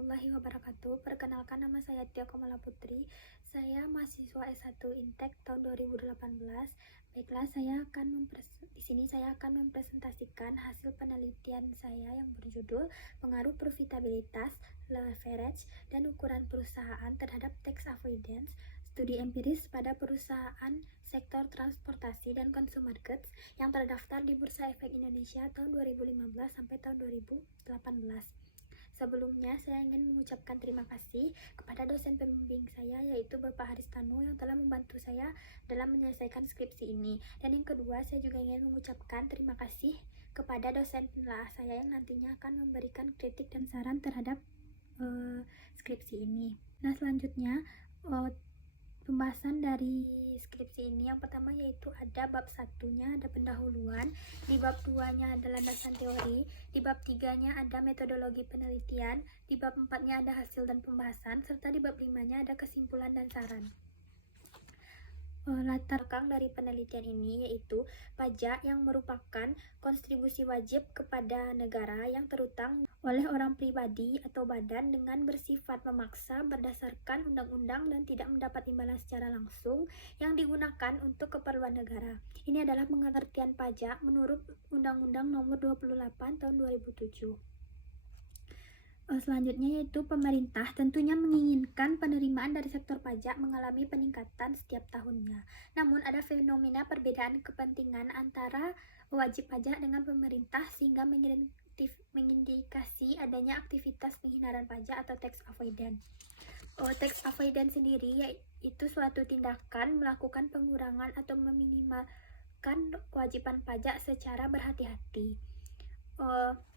warahmatullahi wabarakatuh. Perkenalkan, nama saya Tia Komala Putri. Saya mahasiswa S1 Intek tahun 2018. Baiklah, di sini saya akan mempresentasikan hasil penelitian saya yang berjudul Pengaruh Profitabilitas, Leverage, dan Ukuran Perusahaan terhadap Tax Avoidance, studi empiris pada perusahaan sektor transportasi dan consumer goods yang terdaftar di Bursa Efek Indonesia tahun 2015 sampai tahun 2018. Sebelumnya, saya ingin mengucapkan terima kasih kepada dosen pembimbing saya, yaitu Bapak Haristanu, yang telah membantu saya dalam menyelesaikan skripsi ini. Dan yang kedua, saya juga ingin mengucapkan terima kasih kepada dosen penelaah saya yang nantinya akan memberikan kritik dan saran terhadap skripsi ini. Nah, selanjutnya pembahasan dari skripsi ini yang pertama yaitu ada bab 1-nya ada pendahuluan, di bab 2-nya ada landasan teori, di bab 3-nya ada metodologi penelitian, di bab 4-nya ada hasil dan pembahasan, serta di bab 5-nya ada kesimpulan dan saran. Latar belakang dari penelitian ini yaitu pajak yang merupakan kontribusi wajib kepada negara yang terutang oleh orang pribadi atau badan dengan bersifat memaksa berdasarkan undang-undang dan tidak mendapat imbalan secara langsung yang digunakan untuk keperluan negara. Ini adalah pengertian pajak menurut Undang-Undang Nomor 28 Tahun 2007. Selanjutnya yaitu pemerintah tentunya menginginkan penerimaan dari sektor pajak mengalami peningkatan setiap tahunnya. Namun ada fenomena perbedaan kepentingan antara wajib pajak dengan pemerintah sehingga mengindikasi adanya aktivitas penghindaran pajak atau tax avoidance. Tax avoidance sendiri yaitu suatu tindakan melakukan pengurangan atau meminimalkan kewajiban pajak secara berhati-hati.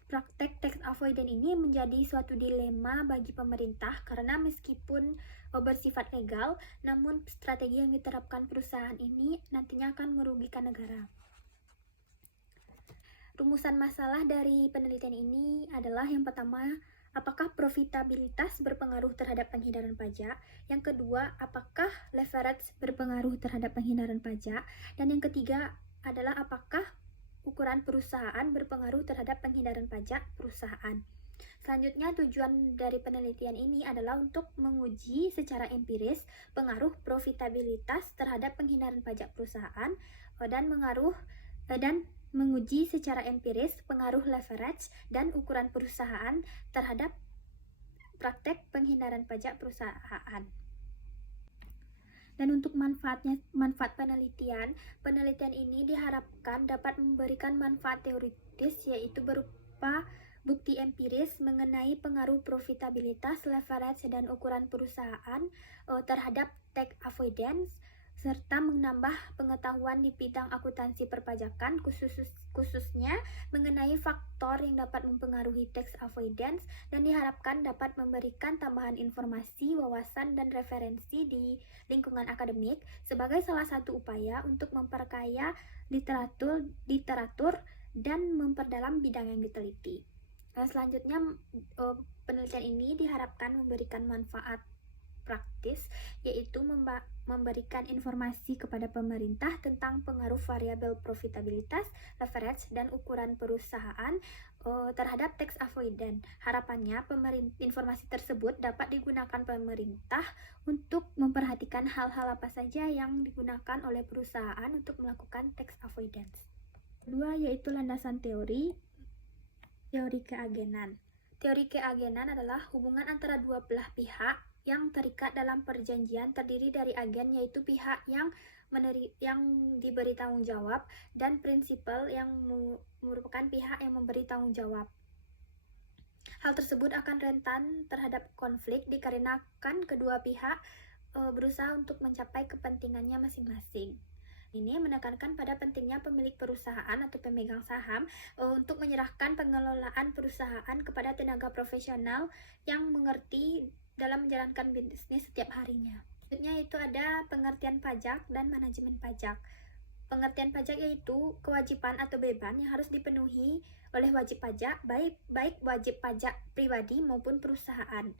Praktek tax avoidance ini menjadi suatu dilema bagi pemerintah karena meskipun bersifat legal, namun strategi yang diterapkan perusahaan ini nantinya akan merugikan negara. Rumusan masalah dari penelitian ini adalah yang pertama, apakah profitabilitas berpengaruh terhadap penghindaran pajak? Yang kedua, apakah leverage berpengaruh terhadap penghindaran pajak? Dan yang ketiga adalah apakah ukuran perusahaan berpengaruh terhadap penghindaran pajak perusahaan. Selanjutnya, tujuan dari penelitian ini adalah untuk menguji secara empiris pengaruh profitabilitas terhadap penghindaran pajak perusahaan dan menguji secara empiris pengaruh leverage dan ukuran perusahaan terhadap praktek penghindaran pajak perusahaan. Dan untuk manfaat penelitian ini diharapkan dapat memberikan manfaat teoritis, yaitu berupa bukti empiris mengenai pengaruh profitabilitas, leverage, dan ukuran perusahaan terhadap tax avoidance, serta menambah pengetahuan di bidang akuntansi perpajakan, khususnya mengenai faktor yang dapat mempengaruhi tax avoidance, dan diharapkan dapat memberikan tambahan informasi, wawasan, dan referensi di lingkungan akademik sebagai salah satu upaya untuk memperkaya literatur dan memperdalam bidang yang diteliti. Selanjutnya, penelitian ini diharapkan memberikan manfaat praktis, yaitu memberikan informasi kepada pemerintah tentang pengaruh variabel profitabilitas, leverage, dan ukuran perusahaan terhadap tax avoidance. Harapannya, informasi tersebut dapat digunakan pemerintah untuk memperhatikan hal-hal apa saja yang digunakan oleh perusahaan untuk melakukan tax avoidance. Kedua yaitu landasan teori keagenan. Teori keagenan adalah hubungan antara dua belah pihak yang terikat dalam perjanjian, terdiri dari agen yaitu pihak yang diberi tanggung jawab dan prinsipal yang merupakan pihak yang memberi tanggung jawab. Hal tersebut akan rentan terhadap konflik dikarenakan kedua pihak berusaha untuk mencapai kepentingannya masing-masing. Ini menekankan pada pentingnya pemilik perusahaan atau pemegang saham untuk menyerahkan pengelolaan perusahaan kepada tenaga profesional yang mengerti dalam menjalankan bisnis setiap harinya. Selanjutnya itu ada pengertian pajak dan manajemen pajak. Pengertian pajak yaitu kewajiban atau beban yang harus dipenuhi oleh wajib pajak, baik wajib pajak pribadi maupun perusahaan.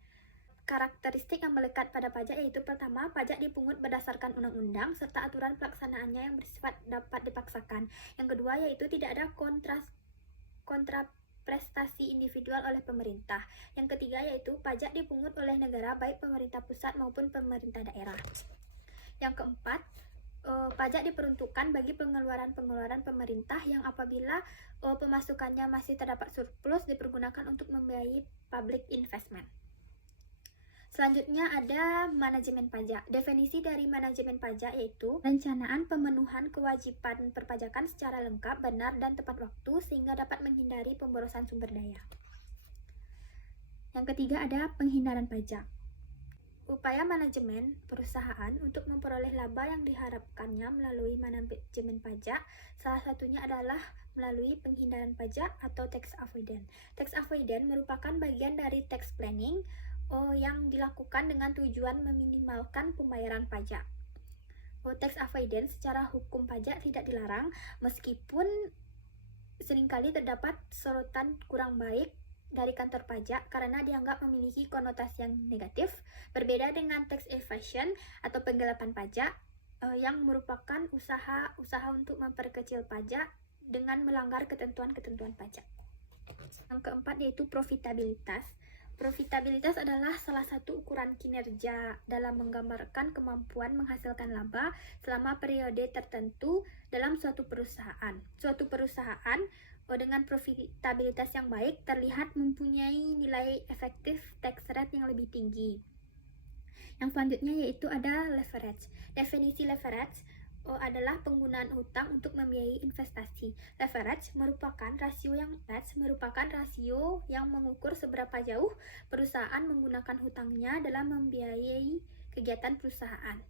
Karakteristik yang melekat pada pajak yaitu pertama, pajak dipungut berdasarkan undang-undang serta aturan pelaksanaannya yang bersifat dapat dipaksakan. Yang kedua yaitu tidak ada prestasi individual oleh pemerintah. Yang ketiga yaitu pajak dipungut oleh negara baik pemerintah pusat maupun pemerintah daerah. Yang keempat, pajak diperuntukkan bagi pengeluaran-pengeluaran pemerintah yang apabila pemasukannya masih terdapat surplus dipergunakan untuk membiayai public investment. Selanjutnya ada manajemen pajak. Definisi dari manajemen pajak yaitu perencanaan pemenuhan kewajiban perpajakan secara lengkap, benar, dan tepat waktu sehingga dapat menghindari pemborosan sumber daya. Yang ketiga ada penghindaran pajak. Upaya manajemen perusahaan untuk memperoleh laba yang diharapkannya melalui manajemen pajak, salah satunya adalah melalui penghindaran pajak atau tax avoidance. Tax avoidance merupakan bagian dari tax planning yang dilakukan dengan tujuan meminimalkan pembayaran pajak. Tax avoidance secara hukum pajak tidak dilarang, meskipun seringkali terdapat sorotan kurang baik dari kantor pajak karena dianggap memiliki konotasi yang negatif, berbeda dengan tax evasion atau penggelapan pajak yang merupakan usaha untuk memperkecil pajak dengan melanggar ketentuan-ketentuan pajak. Yang keempat yaitu profitabilitas. Profitabilitas adalah salah satu ukuran kinerja dalam menggambarkan kemampuan menghasilkan laba selama periode tertentu dalam suatu perusahaan. Suatu perusahaan dengan profitabilitas yang baik terlihat mempunyai nilai efektif tax rate yang lebih tinggi. Yang selanjutnya yaitu ada leverage. Definisi leverage adalah penggunaan hutang untuk membiayai investasi. Leverage merupakan rasio yang mengukur seberapa jauh perusahaan menggunakan hutangnya dalam membiayai kegiatan perusahaan.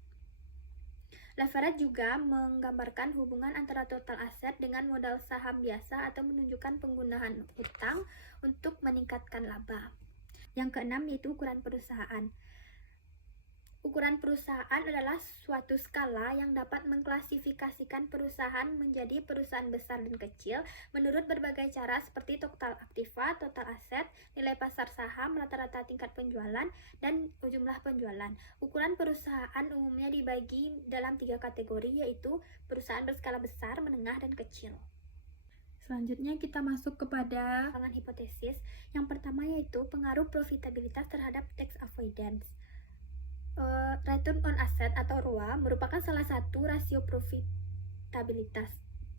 Leverage juga menggambarkan hubungan antara total aset dengan modal saham biasa atau menunjukkan penggunaan hutang untuk meningkatkan laba. Yang keenam yaitu ukuran perusahaan. Ukuran perusahaan adalah suatu skala yang dapat mengklasifikasikan perusahaan menjadi perusahaan besar dan kecil menurut berbagai cara seperti total aktiva, total aset, nilai pasar saham, rata-rata tingkat penjualan, dan jumlah penjualan. Ukuran perusahaan umumnya dibagi dalam 3 kategori yaitu perusahaan berskala besar, menengah, dan kecil. Selanjutnya kita masuk kepada hipotesis. Yang pertama yaitu pengaruh profitabilitas terhadap tax avoidance. Return on asset atau ROA merupakan salah satu rasio profitabilitas.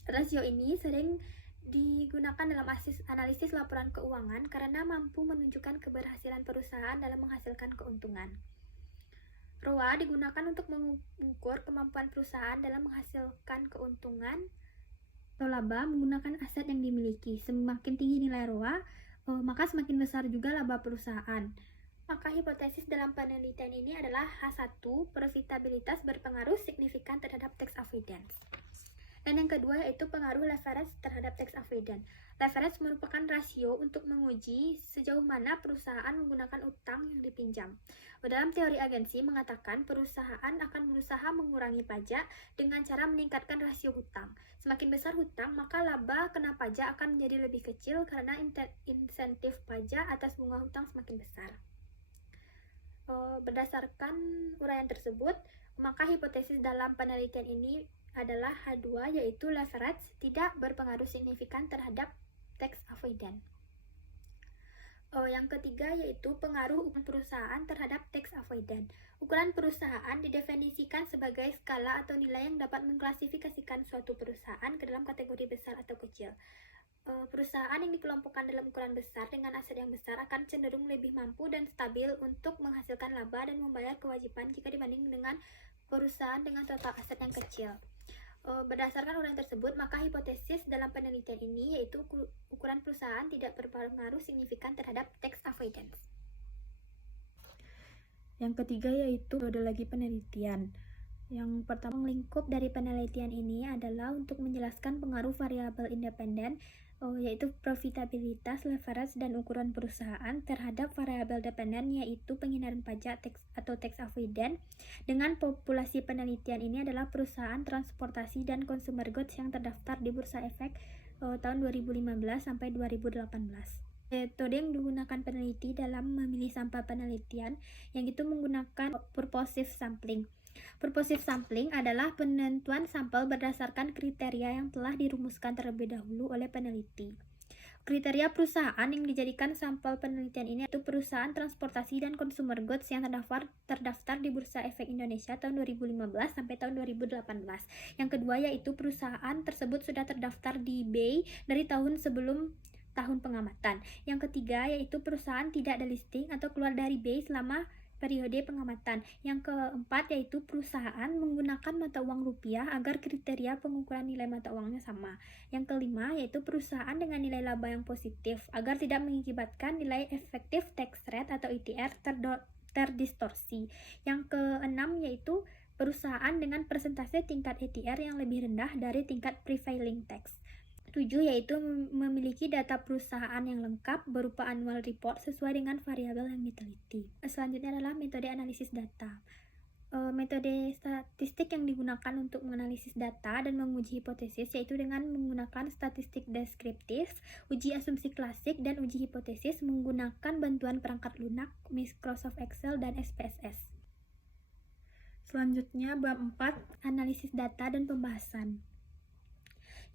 Rasio ini sering digunakan dalam analisis laporan keuangan karena mampu menunjukkan keberhasilan perusahaan dalam menghasilkan keuntungan. ROA digunakan untuk mengukur kemampuan perusahaan dalam menghasilkan keuntungan atau laba menggunakan aset yang dimiliki. Semakin tinggi nilai ROA, maka semakin besar juga laba perusahaan. Maka hipotesis dalam penelitian ini adalah H1, profitabilitas berpengaruh signifikan terhadap tax avoidance. Dan yang kedua yaitu pengaruh leverage terhadap tax avoidance. Leverage merupakan rasio untuk menguji sejauh mana perusahaan menggunakan utang yang dipinjam. Dalam teori agensi mengatakan perusahaan akan berusaha mengurangi pajak dengan cara meningkatkan rasio hutang. Semakin besar hutang, maka laba kena pajak akan menjadi lebih kecil karena insentif pajak atas bunga hutang semakin besar. Berdasarkan uraian tersebut, maka hipotesis dalam penelitian ini adalah H2 yaitu leverage tidak berpengaruh signifikan terhadap tax avoidance. Yang ketiga yaitu pengaruh perusahaan terhadap tax avoidance. Ukuran perusahaan didefinisikan sebagai skala atau nilai yang dapat mengklasifikasikan suatu perusahaan ke dalam kategori besar atau kecil. Perusahaan yang dikelompokkan dalam ukuran besar dengan aset yang besar akan cenderung lebih mampu dan stabil untuk menghasilkan laba dan membayar kewajiban jika dibanding dengan perusahaan dengan total aset yang kecil. Berdasarkan uraian tersebut, maka hipotesis dalam penelitian ini yaitu ukuran perusahaan tidak berpengaruh signifikan terhadap tax avoidance. Yang ketiga yaitu metodologi penelitian. Yang pertama, lingkup dari penelitian ini adalah untuk menjelaskan pengaruh variabel independen yaitu profitabilitas, leverage, dan ukuran perusahaan terhadap variabel dependen yaitu penghindaran pajak atau tax avoidance. Dengan populasi penelitian ini adalah perusahaan transportasi dan consumer goods yang terdaftar di Bursa Efek tahun 2015 sampai 2018. Metode yang digunakan peneliti dalam memilih sampel penelitian yang itu menggunakan purposive sampling. Purposive sampling adalah penentuan sampel berdasarkan kriteria yang telah dirumuskan terlebih dahulu oleh peneliti. Kriteria perusahaan yang dijadikan sampel penelitian ini yaitu perusahaan transportasi dan consumer goods yang terdaftar di Bursa Efek Indonesia tahun 2015 sampai tahun 2018. Yang kedua yaitu perusahaan tersebut sudah terdaftar di BEI dari tahun sebelum tahun pengamatan. Yang ketiga yaitu perusahaan tidak ada listing atau keluar dari BEI selama periode pengamatan. Yang keempat yaitu perusahaan menggunakan mata uang rupiah agar kriteria pengukuran nilai mata uangnya sama. Yang kelima yaitu perusahaan dengan nilai laba yang positif agar tidak mengakibatkan nilai efektif tax rate atau ETR terdistorsi. Yang keenam yaitu perusahaan dengan persentase tingkat ETR yang lebih rendah dari tingkat prevailing tax. 7 yaitu memiliki data perusahaan yang lengkap berupa annual report sesuai dengan variabel yang diteliti. Selanjutnya adalah metode analisis data. Metode statistik yang digunakan untuk menganalisis data dan menguji hipotesis yaitu dengan menggunakan statistik deskriptif, uji asumsi klasik, dan uji hipotesis menggunakan bantuan perangkat lunak, Microsoft Excel, dan SPSS. Selanjutnya bab 4, analisis data dan pembahasan.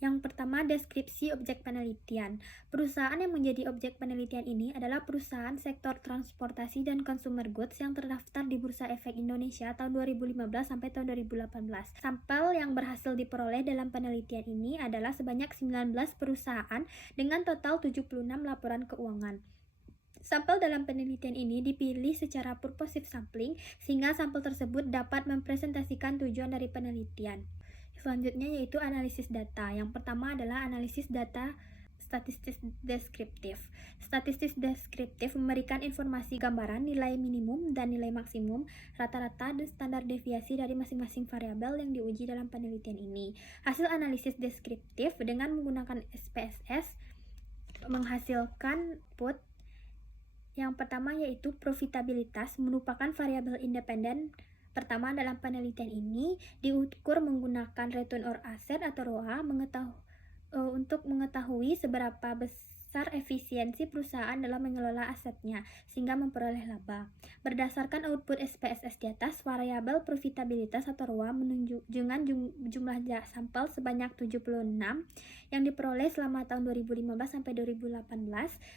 Yang pertama, deskripsi objek penelitian. Perusahaan yang menjadi objek penelitian ini adalah perusahaan sektor transportasi dan consumer goods yang terdaftar di Bursa Efek Indonesia tahun 2015 sampai tahun 2018. Sampel yang berhasil diperoleh dalam penelitian ini adalah sebanyak 19 perusahaan dengan total 76 laporan keuangan. Sampel dalam penelitian ini dipilih secara purposive sampling sehingga sampel tersebut dapat mempresentasikan tujuan dari penelitian. Selanjutnya yaitu analisis data. Yang pertama adalah analisis data statistik deskriptif. Statistik deskriptif memberikan informasi gambaran nilai minimum dan nilai maksimum, rata-rata dan standar deviasi dari masing-masing variabel yang diuji dalam penelitian ini. Hasil analisis deskriptif dengan menggunakan SPSS menghasilkan output. Yang pertama yaitu profitabilitas, merupakan variabel independen pertama dalam penelitian ini, diukur menggunakan return on asset atau ROA untuk mengetahui seberapa besar efisiensi perusahaan dalam mengelola asetnya sehingga memperoleh laba. Berdasarkan output SPSS di atas, variabel profitabilitas atau ROA menunjukkan jumlah sampel sebanyak 76 yang diperoleh selama tahun 2015 sampai 2018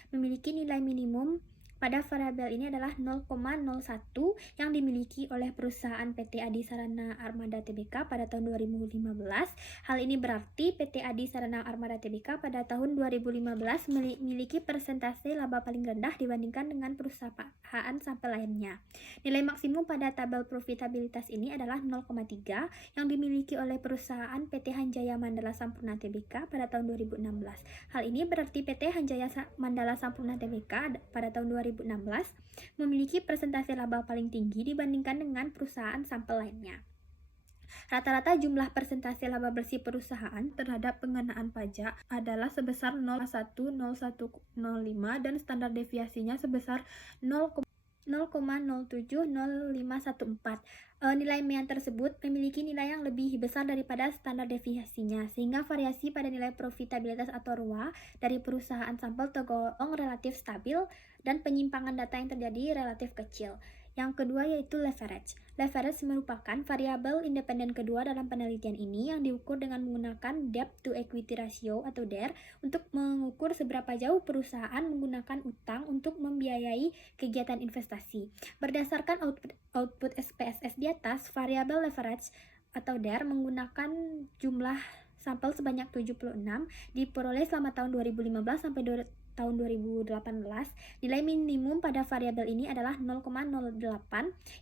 memiliki nilai minimum pada variabel ini adalah 0,01 yang dimiliki oleh perusahaan PT Adi Sarana Armada Tbk pada tahun 2015. Hal ini berarti PT Adi Sarana Armada Tbk pada tahun 2015 memiliki persentase laba paling rendah dibandingkan dengan perusahaan sampel lainnya. Nilai maksimum pada tabel profitabilitas ini adalah 0,3 yang dimiliki oleh perusahaan PT Hanjaya Mandala Sampurna Tbk pada tahun 2016. Hal ini berarti PT Hanjaya Mandala Sampurna Tbk pada tahun 2016 memiliki persentase laba paling tinggi dibandingkan dengan perusahaan sampel lainnya. Rata-rata jumlah persentase laba bersih perusahaan terhadap pengenaan pajak adalah sebesar 0,10105 dan standar deviasinya sebesar 0,070514. Nilai MEAN tersebut memiliki nilai yang lebih besar daripada standar deviasinya, sehingga variasi pada nilai profitabilitas atau ROA dari perusahaan sampel tergolong relatif stabil dan penyimpangan data yang terjadi relatif kecil. Yang kedua yaitu leverage. Leverage merupakan variabel independen kedua dalam penelitian ini yang diukur dengan menggunakan debt to equity ratio atau DER untuk mengukur seberapa jauh perusahaan menggunakan utang untuk membiayai kegiatan investasi. Berdasarkan output SPSS di atas, variabel leverage atau DER menggunakan jumlah sampel sebanyak 76 diperoleh selama tahun 2015 sampai tahun 2018. Nilai minimum pada variabel ini adalah 0,08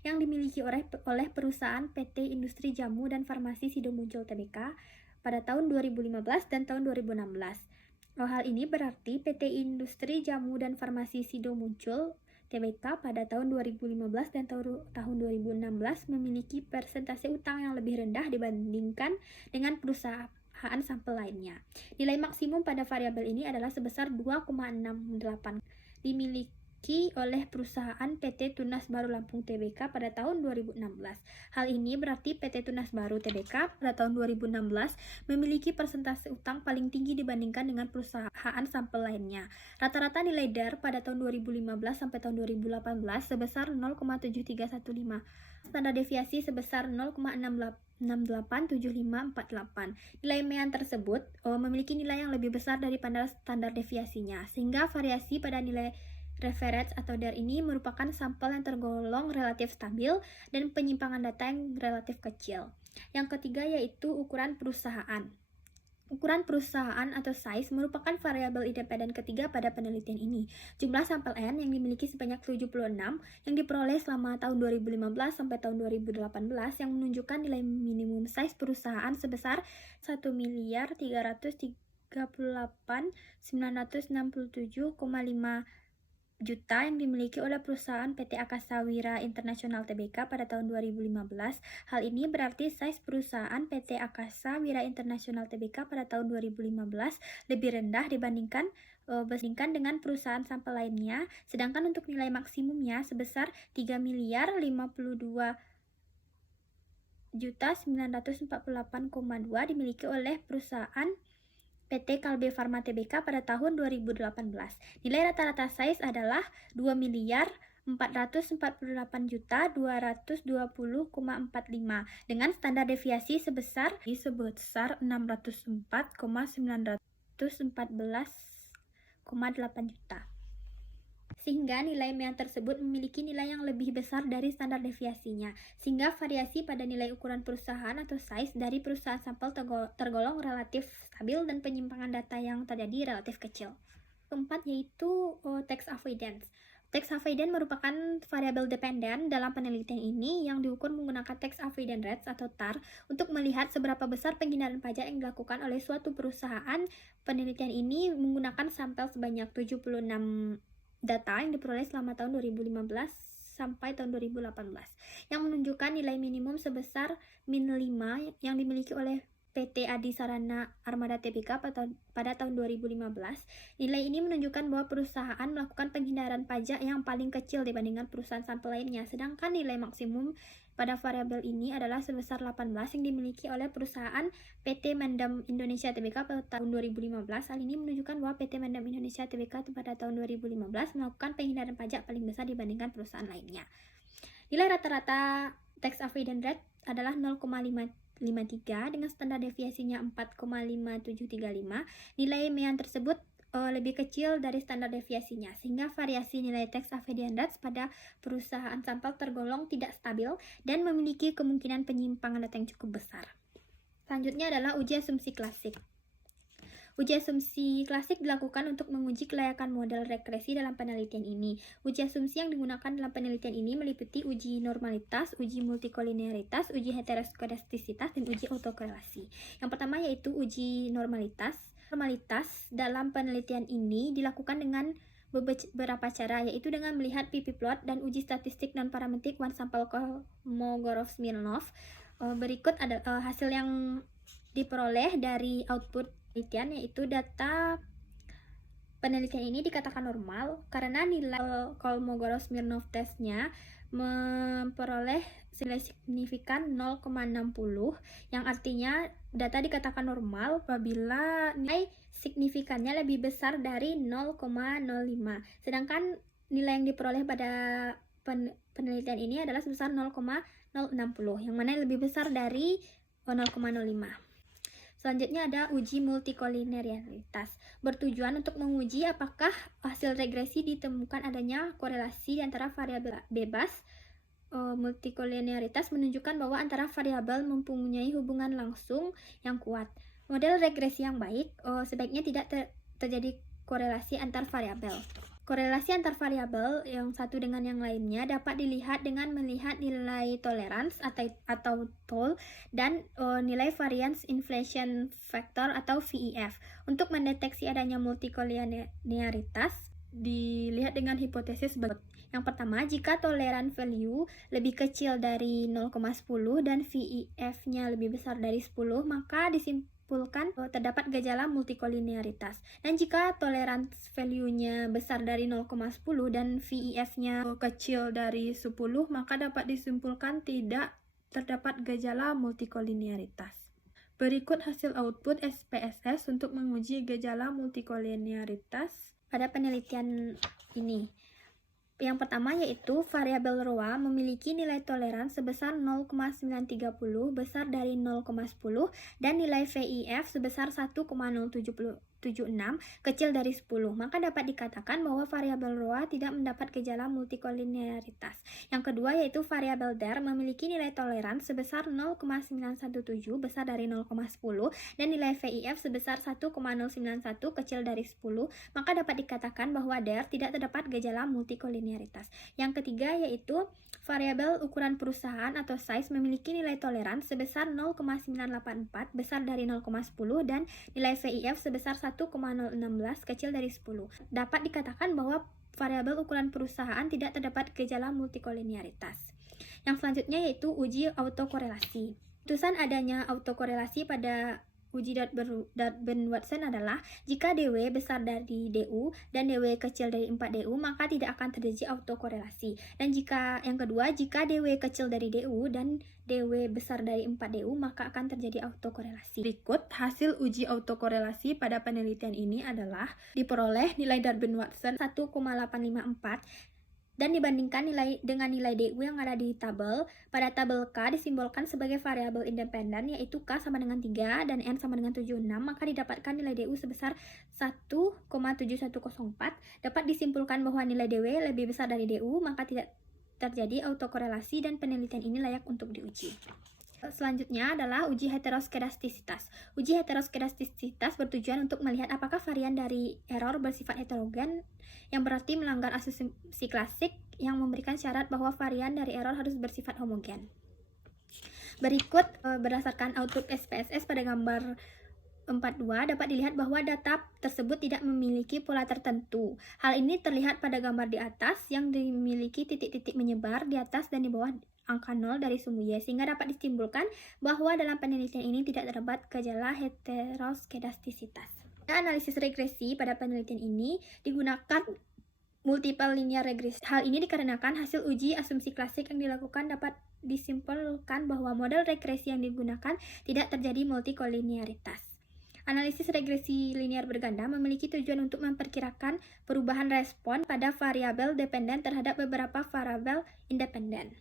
yang dimiliki oleh perusahaan PT Industri Jamu dan Farmasi Sido Muncul Tbk pada tahun 2015 dan tahun 2016. Hal ini berarti PT Industri Jamu dan Farmasi Sido Muncul Tbk pada tahun 2015 dan tahun 2016 memiliki persentase utang yang lebih rendah dibandingkan dengan perusahaan sampel lainnya. Nilai maksimum pada variabel ini adalah sebesar 2,68 oleh perusahaan PT Tunas Baru Lampung Tbk pada tahun 2016. Hal ini berarti PT Tunas Baru Tbk pada tahun 2016 memiliki persentase utang paling tinggi dibandingkan dengan perusahaan sampel lainnya. Rata-rata nilai DAR pada tahun 2015 sampai tahun 2018 sebesar 0,7315. Standar deviasi sebesar 0,687548. Nilai MEAN tersebut memiliki nilai yang lebih besar daripada standar deviasinya, sehingga variasi pada nilai reference atau DAR ini merupakan sampel yang tergolong relatif stabil dan penyimpangan data yang relatif kecil. Yang ketiga yaitu ukuran perusahaan. Ukuran perusahaan atau size merupakan variabel independen ketiga pada penelitian ini. Jumlah sampel N yang dimiliki sebanyak 76 yang diperoleh selama tahun 2015 sampai tahun 2018 yang menunjukkan nilai minimum size perusahaan sebesar 1.338.967,5 juta yang dimiliki oleh perusahaan PT Akasa Wira International Tbk pada tahun 2015. Hal ini berarti size perusahaan PT Akasa Wira International Tbk pada tahun 2015 lebih rendah dibandingkan dengan perusahaan sampel lainnya, sedangkan untuk nilai maksimumnya sebesar 3.052.948,2 dimiliki oleh perusahaan PT Kalbe Farma Tbk pada tahun 2018. Nilai rata-rata size adalah 2.448.220,45 dengan standar deviasi sebesar 604,914,8 juta. Sehingga nilai MEAN tersebut memiliki nilai yang lebih besar dari standar deviasinya, sehingga variasi pada nilai ukuran perusahaan atau size dari perusahaan sampel tergolong relatif stabil dan penyimpangan data yang terjadi relatif kecil. Keempat yaitu tax avoidance. Tax avoidance merupakan variabel dependen dalam penelitian ini yang diukur menggunakan tax avoidance rates atau TAR untuk melihat seberapa besar penghindaran pajak yang dilakukan oleh suatu perusahaan. Penelitian ini menggunakan sampel sebanyak 76 data yang diperoleh selama tahun 2015 sampai tahun 2018 yang menunjukkan nilai minimum sebesar min 5 yang dimiliki oleh PT Adi Sarana Armada Tbk pada tahun 2015. Nilai ini menunjukkan bahwa perusahaan melakukan penghindaran pajak yang paling kecil dibandingkan perusahaan sampel lainnya, sedangkan nilai maksimum pada variabel ini adalah sebesar 18 yang dimiliki oleh perusahaan PT Mandam Indonesia Tbk pada tahun 2015. Hal ini menunjukkan bahwa PT Mandam Indonesia Tbk pada tahun 2015 melakukan penghindaran pajak paling besar dibandingkan perusahaan lainnya. Nilai rata-rata tax avoidance rate adalah 0,553 dengan standar deviasinya 4,5735. Nilai MEAN tersebut lebih kecil dari standar deviasinya, sehingga variasi nilai tax avoidance rates pada perusahaan sampel tergolong tidak stabil dan memiliki kemungkinan penyimpangan data yang cukup besar. Selanjutnya adalah uji asumsi klasik. Uji asumsi klasik dilakukan untuk menguji kelayakan model regresi dalam penelitian ini. Uji asumsi yang digunakan dalam penelitian ini meliputi uji normalitas, uji multikolinearitas, uji heteroskedastisitas, dan uji autokorelasi. Yang pertama yaitu uji normalitas. Normalitas dalam penelitian ini dilakukan dengan beberapa cara, yaitu dengan melihat pp-plot dan uji statistik non-parametrik one sample Kolmogorov-Smirnov. Berikut ada hasil yang diperoleh dari output penelitian, yaitu data penelitian ini dikatakan normal karena nilai Kolmogorov-Smirnov testnya memperoleh nilai signifikan 0,60 yang artinya data dikatakan normal apabila nilai signifikannya lebih besar dari 0,05. Sedangkan nilai yang diperoleh pada penelitian ini adalah sebesar 0,060 yang mana lebih besar dari 0,05. Selanjutnya ada uji multikolinearitas. Bertujuan untuk menguji apakah hasil regresi ditemukan adanya korelasi di antara variabel bebas. Multikolinearitas menunjukkan bahwa antara variabel mempunyai hubungan langsung yang kuat. Model regresi yang baik sebaiknya tidak terjadi korelasi antar variabel. Korelasi antar variabel yang satu dengan yang lainnya dapat dilihat dengan melihat nilai tolerance atau TOL dan nilai variance inflation factor atau VIF. Untuk mendeteksi adanya multikolinearitas dilihat dengan hipotesis berikut. Yang pertama, jika tolerant value lebih kecil dari 0,10 dan VIF-nya lebih besar dari 10, maka disimpulkan terdapat gejala multikolinearitas. Dan jika tolerance value-nya besar dari 0,10 dan VEF-nya kecil dari 10, maka dapat disimpulkan tidak terdapat gejala multikolinearitas. Berikut hasil output SPSS untuk menguji gejala multikolinearitas pada penelitian ini. Yang pertama yaitu variabel ρ memiliki nilai toleransi sebesar 0,930 besar dari 0,10 dan nilai VIF sebesar 1,076 kecil dari 10. Maka dapat dikatakan bahwa variabel ρ tidak mendapat gejala multikolinearitas. Yang kedua yaitu variabel der memiliki nilai toleransi sebesar 0,917 besar dari 0,10 dan nilai VIF sebesar 1,091 kecil dari 10. Maka dapat dikatakan bahwa der tidak terdapat gejala multikolinearitas. Yang ketiga yaitu variabel ukuran perusahaan atau size memiliki nilai toleransi sebesar 0,984 besar dari 0,10 dan nilai VIF sebesar 1,016 kecil dari 10. Dapat dikatakan bahwa variabel ukuran perusahaan tidak terdapat gejala multikolinearitas. Yang selanjutnya yaitu uji autokorelasi. Putusan adanya autokorelasi pada uji Darben-Watson adalah jika DW besar dari DU dan DW kecil dari 4DU maka tidak akan terjadi autokorelasi. Dan jika yang kedua, jika DW kecil dari DU dan DW besar dari 4DU maka akan terjadi autokorelasi. Berikut hasil uji autokorelasi pada penelitian ini adalah diperoleh nilai Darben-Watson 1,854 dan dibandingkan dengan nilai DU yang ada di tabel. Pada tabel K disimbolkan sebagai variabel independen yaitu K sama dengan 3 dan N sama dengan 76, maka didapatkan nilai DU sebesar 1,7104. Dapat disimpulkan bahwa nilai DW lebih besar dari DU, maka tidak terjadi autokorelasi dan penelitian ini layak untuk diuji. Selanjutnya adalah uji heteroskedastisitas. Uji heteroskedastisitas bertujuan untuk melihat apakah varian dari error bersifat heterogen, yang berarti melanggar asumsi klasik yang memberikan syarat bahwa varian dari error harus bersifat homogen. Berikut berdasarkan output SPSS pada gambar 42 dapat dilihat bahwa data tersebut tidak memiliki pola tertentu. Hal ini terlihat pada gambar di atas yang dimiliki titik-titik menyebar di atas dan di bawah angka 0 dari sumbu Y, sehingga dapat disimpulkan bahwa dalam penelitian ini tidak terdapat gejala heteroskedastisitas. Analisis regresi pada penelitian ini digunakan multiple linear regresi. Hal ini dikarenakan hasil uji asumsi klasik yang dilakukan dapat disimpulkan bahwa model regresi yang digunakan tidak terjadi multikolinearitas. Analisis regresi linear berganda memiliki tujuan untuk memperkirakan perubahan respon pada variabel dependen terhadap beberapa variabel independen.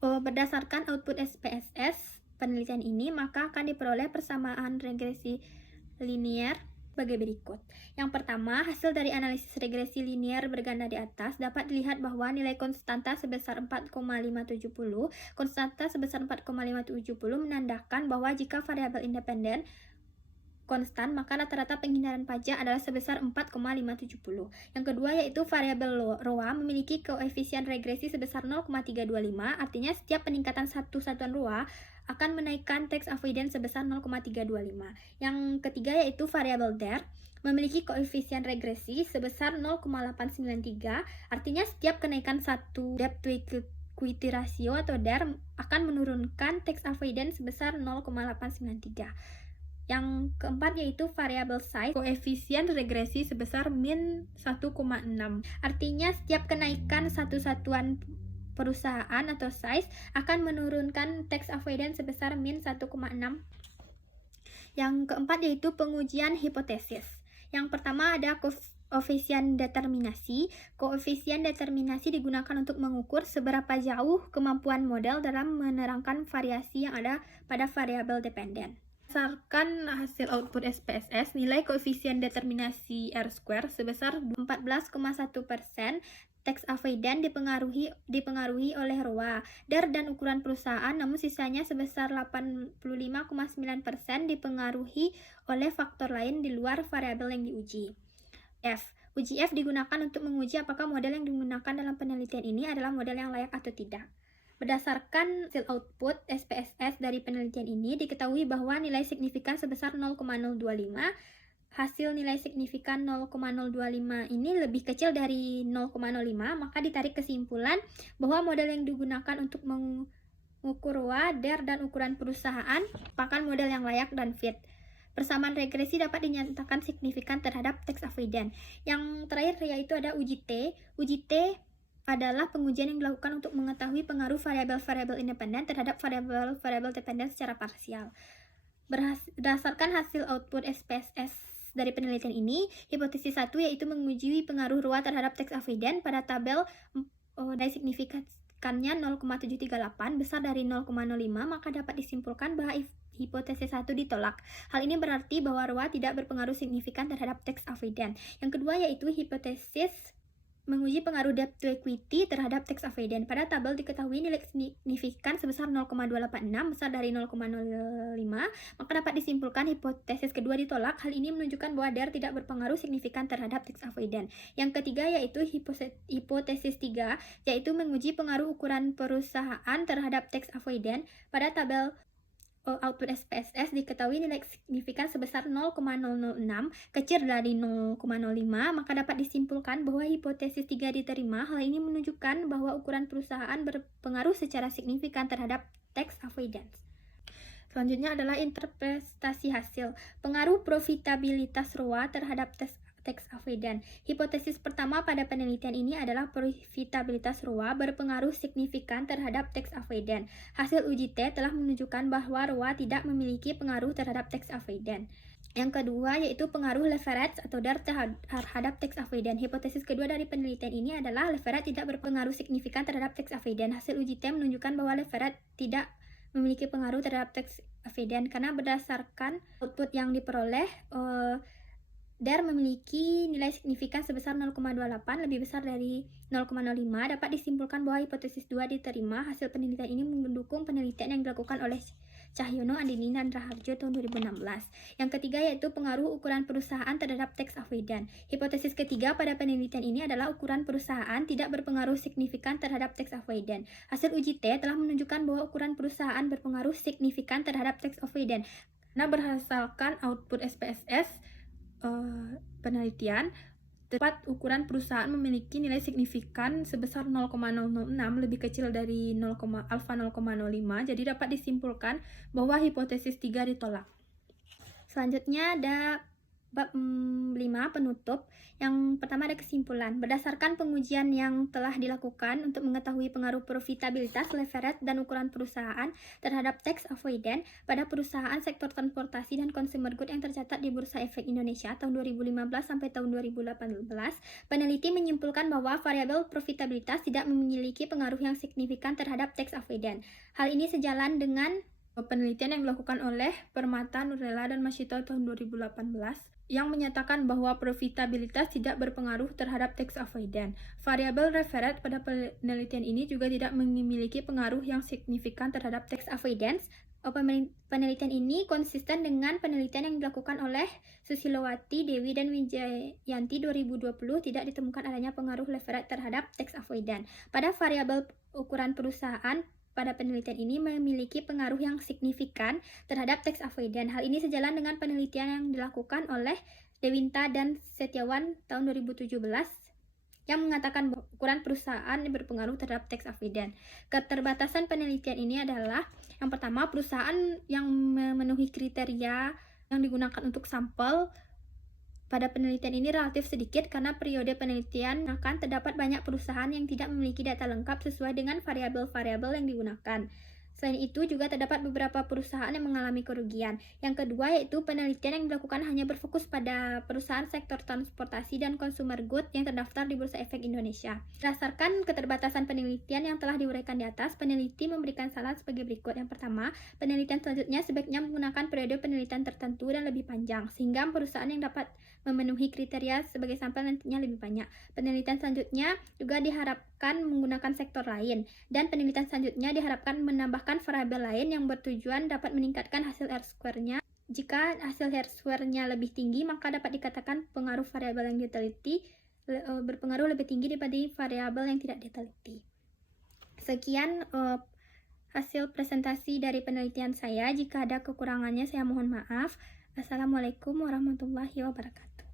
Berdasarkan output SPSS penelitian ini, maka akan diperoleh persamaan regresi linear sebagai berikut. Yang pertama, hasil dari analisis regresi linear berganda di atas dapat dilihat bahwa nilai konstanta sebesar 4,570, konstanta sebesar 4,570 menandakan bahwa jika variabel independen konstan, maka rata-rata penghindaran pajak adalah sebesar 4,570. Yang kedua yaitu variabel ρ memiliki koefisien regresi sebesar 0,325, artinya setiap peningkatan satu satuan ρ akan menaikkan tax avoidance sebesar 0,325. Yang ketiga yaitu variabel der memiliki koefisien regresi sebesar 0,893, artinya setiap kenaikan satu debt to equity ratio atau DER akan menurunkan tax avoidance sebesar 0,893. Yang keempat yaitu variabel size, koefisien regresi sebesar min 1,6. Artinya setiap kenaikan satu satuan perusahaan atau size akan menurunkan tax avoidance sebesar min 1,6. Yang keempat yaitu pengujian hipotesis. Yang pertama ada koefisien determinasi. Koefisien determinasi digunakan untuk mengukur seberapa jauh kemampuan model dalam menerangkan variasi yang ada pada variabel dependen. Berdasarkan hasil output SPSS, nilai koefisien determinasi R² sebesar 14,1%, tax avoidance dipengaruhi oleh ROA, DER dan ukuran perusahaan, namun sisanya sebesar 85,9% dipengaruhi oleh faktor lain di luar variabel yang diuji. Uji F digunakan untuk menguji apakah model yang digunakan dalam penelitian ini adalah model yang layak atau tidak. Berdasarkan hasil output SPSS dari penelitian ini, diketahui bahwa nilai signifikan sebesar 0,025. Hasil nilai signifikan 0,025 ini lebih kecil dari 0,05, maka ditarik kesimpulan bahwa model yang digunakan untuk mengukur ROA, DER, dan ukuran perusahaan merupakan model yang layak dan fit. Persamaan regresi dapat dinyatakan signifikan terhadap tax avoidance. Yang terakhir yaitu ada uji T. Uji T adalah pengujian yang dilakukan untuk mengetahui pengaruh variabel-variabel independen terhadap variabel-variabel dependen secara parsial. Berdasarkan hasil output SPSS dari penelitian ini, hipotesis 1 yaitu menguji pengaruh ROA terhadap tax avoidance pada tabel dari signifikannya 0,738 besar dari 0,05, maka dapat disimpulkan bahwa hipotesis 1 ditolak. Hal ini berarti bahwa ROA tidak berpengaruh signifikan terhadap tax avoidance. Yang kedua yaitu hipotesis menguji pengaruh debt to equity terhadap tax avoidance. Pada tabel diketahui nilai signifikan sebesar 0,286 besar dari 0,05, maka dapat disimpulkan hipotesis kedua ditolak. Hal ini menunjukkan bahwa DER tidak berpengaruh signifikan terhadap tax avoidance. Yang ketiga yaitu hipotesis 3, yaitu menguji pengaruh ukuran perusahaan terhadap tax avoidance. Pada tabel output SPSS diketahui nilai signifikan sebesar 0,006 kecil dari 0,05, maka dapat disimpulkan bahwa hipotesis 3 diterima. Hal ini menunjukkan bahwa ukuran perusahaan berpengaruh secara signifikan terhadap tax avoidance. Selanjutnya adalah interpretasi hasil. Pengaruh profitabilitas ROA terhadap tax avoidance. Hipotesis pertama pada penelitian ini adalah profitabilitas ROA berpengaruh signifikan terhadap tax avoidance. Hasil uji T telah menunjukkan bahwa ROA tidak memiliki pengaruh terhadap tax avoidance. Yang kedua yaitu pengaruh leverage atau DER terhadap tax avoidance. Hipotesis kedua dari penelitian ini adalah leverage tidak berpengaruh signifikan terhadap tax avoidance. Hasil uji T menunjukkan bahwa leverage tidak memiliki pengaruh terhadap tax avoidance karena berdasarkan output yang diperoleh, DER memiliki nilai signifikan sebesar 0,28 lebih besar dari 0,05. Dapat disimpulkan bahwa hipotesis 2 diterima. Hasil penelitian ini mendukung penelitian yang dilakukan oleh Cahyono, Andini, dan Raharjo tahun 2016. Yang ketiga yaitu pengaruh ukuran perusahaan terhadap tax avoidance. Hipotesis ketiga pada penelitian ini adalah ukuran perusahaan tidak berpengaruh signifikan terhadap tax avoidance. Hasil uji T telah menunjukkan bahwa ukuran perusahaan berpengaruh signifikan terhadap tax avoidance. Karena berdasarkan output SPSS penelitian, tepat ukuran perusahaan memiliki nilai signifikan sebesar 0,006 lebih kecil dari alfa 0,05, jadi dapat disimpulkan bahwa hipotesis 3 ditolak. Selanjutnya ada bab 5 penutup. Yang pertama ada kesimpulan. Berdasarkan pengujian yang telah dilakukan untuk mengetahui pengaruh profitabilitas, leverage, dan ukuran perusahaan terhadap tax avoidance pada perusahaan sektor transportasi dan consumer good yang tercatat di Bursa Efek Indonesia tahun 2015 sampai tahun 2018, peneliti menyimpulkan bahwa variabel profitabilitas tidak memiliki pengaruh yang signifikan terhadap tax avoidance. Hal ini sejalan dengan penelitian yang dilakukan oleh Permata, Nurlela, dan Masyito tahun 2018 yang menyatakan bahwa profitabilitas tidak berpengaruh terhadap tax avoidance. Variabel reference pada penelitian ini juga tidak memiliki pengaruh yang signifikan terhadap tax avoidance. Penelitian ini konsisten dengan penelitian yang dilakukan oleh Susilowati, Dewi, dan Wijayanti 2020. Tidak ditemukan adanya pengaruh leverage terhadap tax avoidance. Pada variabel ukuran perusahaan, pada penelitian ini memiliki pengaruh yang signifikan terhadap tax avoidance. Hal ini sejalan dengan penelitian yang dilakukan oleh Dewinta dan Setiawan tahun 2017 yang mengatakan bahwa ukuran perusahaan berpengaruh terhadap tax avoidance. Keterbatasan penelitian ini adalah yang pertama, perusahaan yang memenuhi kriteria yang digunakan untuk sampel pada penelitian ini relatif sedikit karena periode penelitian akan terdapat banyak perusahaan yang tidak memiliki data lengkap sesuai dengan variabel-variabel yang digunakan. Selain itu, juga terdapat beberapa perusahaan yang mengalami kerugian. Yang kedua, yaitu penelitian yang dilakukan hanya berfokus pada perusahaan sektor transportasi dan consumer good yang terdaftar di Bursa Efek Indonesia. Berdasarkan keterbatasan penelitian yang telah diuraikan di atas, peneliti memberikan saran sebagai berikut. Yang pertama, penelitian selanjutnya sebaiknya menggunakan periode penelitian tertentu dan lebih panjang, sehingga perusahaan yang dapat memenuhi kriteria sebagai sampel nantinya lebih banyak. Penelitian selanjutnya juga diharapkan menggunakan sektor lain, dan penelitian selanjutnya diharapkan menambahkan variabel lain yang bertujuan dapat meningkatkan hasil R-square-nya. Jika hasil R-square-nya lebih tinggi, maka dapat dikatakan pengaruh variabel yang diteliti berpengaruh lebih tinggi dibanding variabel yang tidak diteliti. Sekian hasil presentasi dari penelitian saya. Jika ada kekurangannya, saya mohon maaf. Assalamualaikum warahmatullahi wabarakatuh.